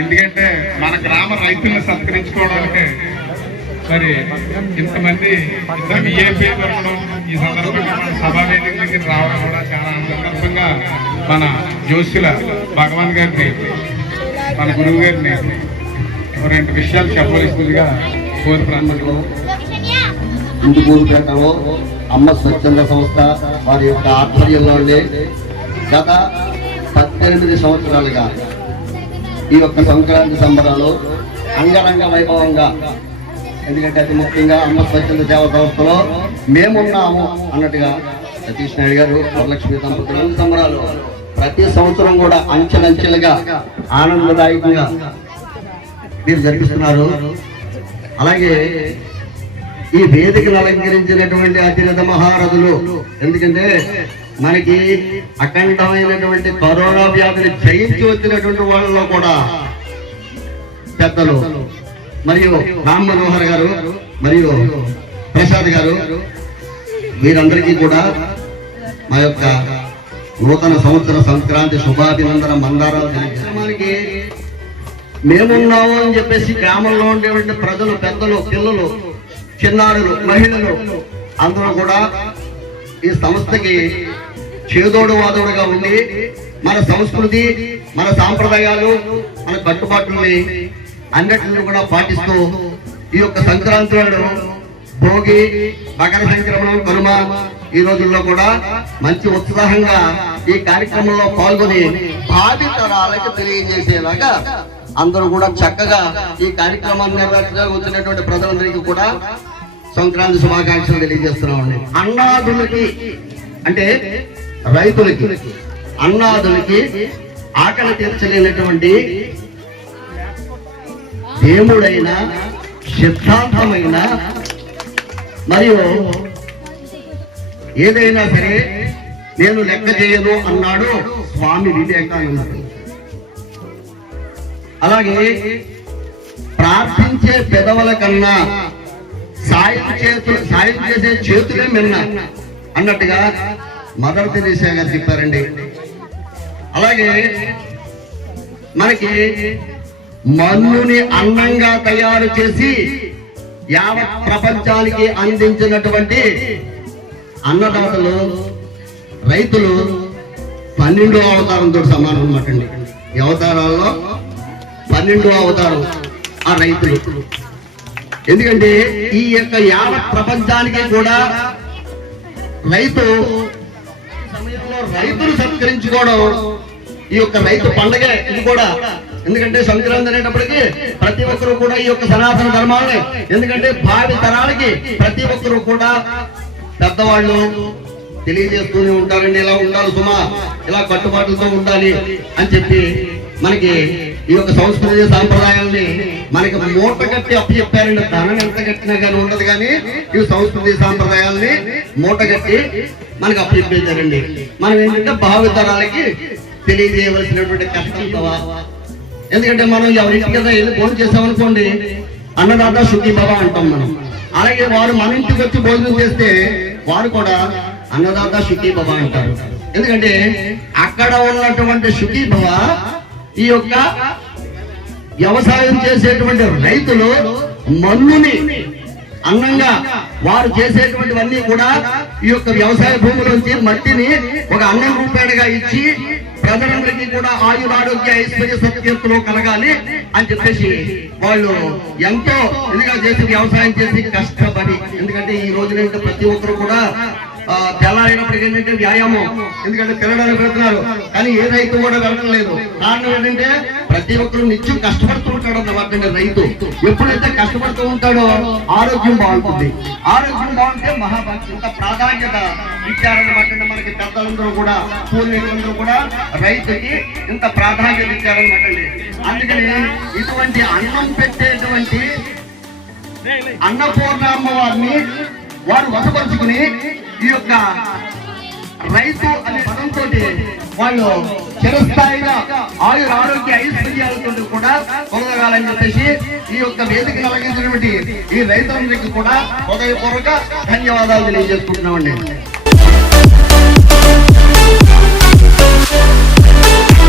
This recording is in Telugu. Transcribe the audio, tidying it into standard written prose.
ఎందుకంటే మన గ్రామ రైతులను సత్కరించుకోవడానికి మరి ఇంతమంది విఐపీ దొరకడం, ఈ సందర్భంగా మన సభా వేదిక దగ్గర రావడం కూడా చాలా సందర్భంగా మన జోషుల భగవాన్ గారిని, మన గురువు గారిని రెండు విషయాలు చెప్పవలసిందిగా కోరుతున్నాను. ఇందుకూరుపేటలో అమ్మ స్వచ్ఛంద సంస్థ వారి యొక్క ఆధ్వర్యంలో గత 18 సంవత్సరాలుగా ఈ యొక్క సంక్రాంతి సంబరాలు అంగరంగ వైభవంగా, ఎందుకంటే అతి ముఖ్యంగా అమ్మ స్వచ్ఛంద సేవా సంస్థలో మేమున్నాము అన్నట్టుగా సతీష్ నాయుడు గారు, వరలక్ష్మి దంపతుల సంబరాలు ప్రతి సంవత్సరం కూడా అంచెలంచెలుగా ఆనందదాయకంగా మీరు జరిపిస్తున్నారు. అలాగే ఈ వేదికను అలంకరించినటువంటి అతిరథ మహారథులు, ఎందుకంటే మనకి అఖండమైనటువంటి కరోనా వ్యాధిని జయించి వచ్చినటువంటి వాళ్ళలో కూడా పెద్దలు మరియు రామ్ మనోహర్ గారు మరియు ప్రసాద్ గారు, వీరందరికీ కూడా మా యొక్క నూతన సంవత్సర సంక్రాంతి శుభాభినందన మందారాలు తెలియజేయడానికి మేమున్నాము అని చెప్పేసి గ్రామంలో ఉండేటువంటి ప్రజలు, పెద్దలు, పిల్లలు, చిన్నారులు, మహిళలు అందరూ కూడా ఈ సంస్థకి చేదోడు వాదోడుగా ఉండి మన సంస్కృతి, మన సాంప్రదాయాలు, మన కట్టుబాట్లని అన్నిటిని కూడా పాటిస్తూ ఈ యొక్క సంక్రాంతి నాడు భోగి, మకర సంక్రమణం, కనుమ ఈ రోజుల్లో కూడా మంచి ఉత్సాహంగా ఈ కార్యక్రమంలో పాల్గొని భావి తరాలకు తెలియజేసేలాగా అందరూ కూడా చక్కగా ఈ కార్యక్రమాన్ని నిర్వహించడానికి వచ్చినటువంటి ప్రజలందరికీ కూడా సంక్రాంతి శుభాకాంక్షలు తెలియజేస్తున్నామండి. అన్నాదులకి అంటే రైతులకి, అన్నాదులకి ఆకలి తీర్చలేనటువంటి దేవుడైన, సిద్ధాంతమైన మరియు ఏదైనా సరే నేను లెక్క చేయను అన్నాడు స్వామి వివేకానందుడు. అలాగే ప్రార్థించే పెదవుల కన్నా సాయం చేసే చేతులే మిన్న అన్నట్టుగా మదర్ తెరీసా గారు చెప్పారండి. అలాగే మనకి మన్నుని అన్నంగా తయారు చేసి యావత్ ప్రపంచానికి అందించినటువంటి అన్నదాతలు, రైతులు 12వ అవతారంతో సమానం అన్నమాట అండి. ఈ అవతారాల్లో 12వ అవతారం ఆ రైతులు. ఎందుకంటే ఈ యొక్క యావత్ ప్రపంచానికి కూడా రైతు సమయంలో రైతులు సత్కరించుకోవడం ఈ యొక్క రైతు పండగ ఇది కూడా. ఎందుకంటే సంక్రాంతి అనేటప్పటికీ ప్రతి ఒక్కరు కూడా ఈ యొక్క సనాతన ధర్మాలని, ఎందుకంటే భావి తరాలకి ప్రతి ఒక్కరు కూడా పెద్దవాళ్ళు తెలియజేస్తూనే ఉంటారండి. ఇలా ఉండాలి సుమా, ఇలా కట్టుబాట్లతో ఉండాలి అని చెప్పి మనకి ఈ యొక్క సంస్కృతి సాంప్రదాయాల్ని మనకి మూట కట్టి అప్పు చెప్పారండి. ధనం ఎంత కట్టినా కానీ ఉండదు, కానీ ఈ సంస్కృతి సాంప్రదాయాల్ని మూట కట్టి మనకి అప్పు చెప్పేశారండి. మనం ఏంటంటే భావితరాలకి తెలియజేయవలసినటువంటి కష్టం. ఎందుకంటే మనం ఎవరింటి కదా వెళ్ళి భోజనం చేసామనుకోండి, అన్నదాత సుఖీ భవ అంటాం మనం. అలాగే వారు మన ఇంటికి వచ్చి భోజనం చేస్తే వారు కూడా అన్నదాత సుఖీ భవ అంటారు. ఎందుకంటే అక్కడ ఉన్నటువంటి సుఖీ భవ ఈ యొక్క వ్యవసాయం చేసేటువంటి రైతులు మన్నుని అన్నంగా వారు చేసేటువంటివన్నీ కూడా ఈ యొక్క వ్యవసాయ భూములోంచి మట్టిని ఒక అన్నం రూపేణగా ఇచ్చి ప్రజలందరికీ కూడా ఆయురారోగ్య ఐశ్వర్య సత్యత్తులు కలగాలి అని చెప్పేసి వాళ్ళు ఎంతో ఇదిగా చేసి వ్యవసాయం చేసి కష్టపడి, ఎందుకంటే ఈ రోజున ప్రతి ఒక్కరు కూడా తెల్లారైనప్పటికీ ఏంటంటే వ్యాయామం, ఎందుకంటే తినడానికి పెడుతున్నారు, కానీ ఏ రైతు కూడా వెళ్ళడం లేదు. కారణం ఏంటంటే ప్రతి ఒక్కరు నిత్యం కష్టపడుతూ ఉంటాడు అన్నమాట. రైతు ఎప్పుడైతే కష్టపడుతూ ఉంటాడో ఆరోగ్యం బాగుంటుంది. ఆరోగ్యం బాగుంటే మహాభక్తి ఇంత ప్రాధాన్యత ఇచ్చారన్నమాట. మనకి పెద్దలందరూ కూడా, పూర్వీకులందరూ కూడా రైతుకి ఇంత ప్రాధాన్యత ఇచ్చారన్నమాట. అందుకని ఇటువంటి అన్నం పెట్టేటువంటి అన్నపూర్ణ అమ్మవారిని వారు వసపరుచుకుని ఈ యొక్క రైతు అనే పదంతో వాళ్ళు చిరస్థాయిగా ఆరోగ్య ఐశ్వర్యాలతో కూడా పొందగాలని చెప్పేసి ఈ యొక్క వేదికను అలంకరించినటువంటి ఈ రైతులందరికీ కూడా హృదయపూర్వక ధన్యవాదాలు తెలియజేసుకుంటున్నామండి.